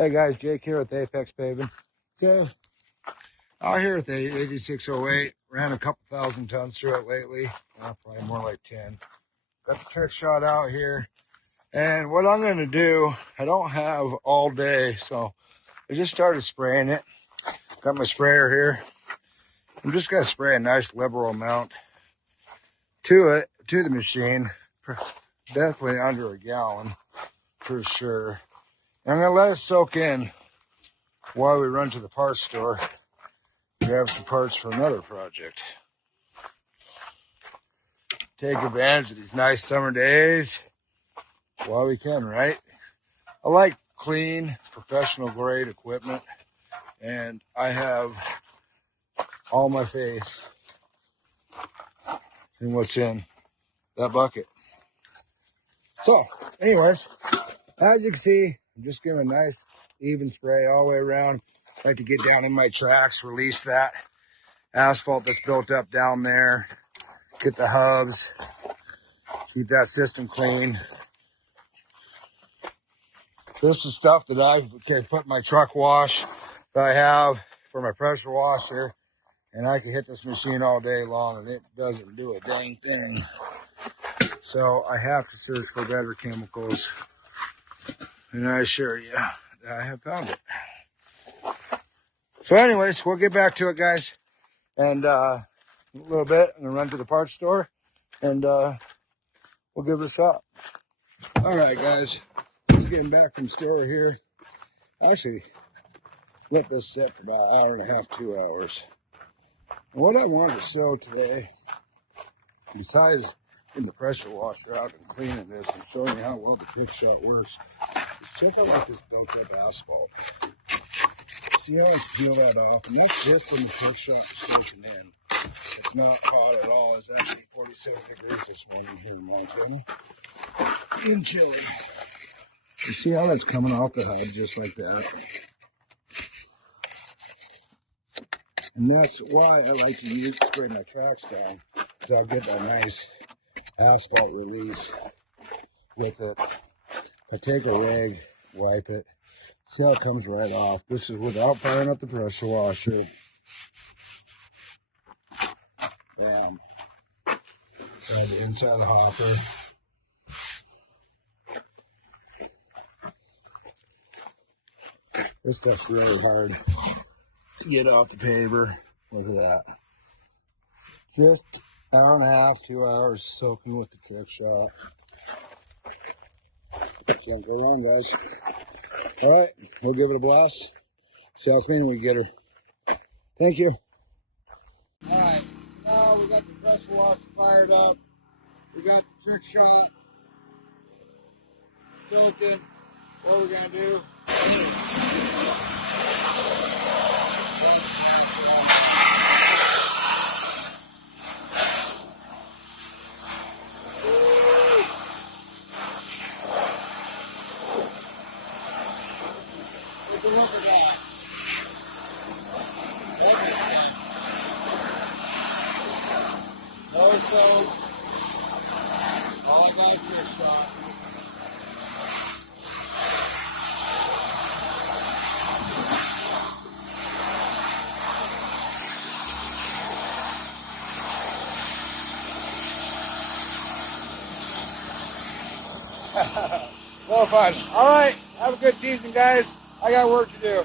Hey guys, Jake here with Apex Paving. So out here at the 8608, ran a couple thousand tons through it lately. Probably more like 10. Got the trick shot out here. And what I'm going to do, I don't have all day, so I just started spraying it. Got my sprayer here. I'm just going to spray a nice liberal amount to the machine. Definitely under a gallon for sure. And I'm going to let it soak in while we run to the parts store. Grab some parts for another project. Take advantage of these nice summer days while we can, right? I like clean, professional grade equipment, and I have all my faith in what's in that bucket. So, anyways, as you can see, I'm just giving a nice even spray all the way around. I like to get down in my tracks, release that asphalt that's built up down there, get the hubs, keep that system clean. This is stuff that I've put in my truck wash that I have for my pressure washer, and I can hit this machine all day long and it doesn't do a dang thing. So I have to search for better chemicals, and I assure you that I have found it. So anyways, we'll get back to it, guys. And a little bit, I'm gonna run to the parts store and we'll give it a shot. All right, guys, just getting back from the store here. Actually, let this sit for about an hour and a half, 2 hours. And what I wanted to show today, besides in the pressure washer out and cleaning this and showing you how well the trick shot works, is check out what this built up asphalt. See how it's peeled that off? And that's just when the trick shot is soaking in. It's not hot at all. It's actually 47 degrees this morning here in Montana. And chilly. You see how that's coming off the hub just like that? And that's why I like to spray my tracks down, because I'll get that nice asphalt release with it. I take a rag, wipe it. See how it comes right off. This is without firing up the pressure washer. Bam. Grab the inside of the hopper. This stuff's really hard to get off the paver. Look at that. Just an hour and a half, 2 hours soaking with the trick shot. Can't go wrong, guys. All right, we'll give it a blast. See how clean we get her. Thank you. All right, now we got the pressure washer fired up. We got the trick shot soaking. What we're gonna do? Look at that. No soap. All about trick shot. Well, fun. All right. Have a good season, guys. I got work to do.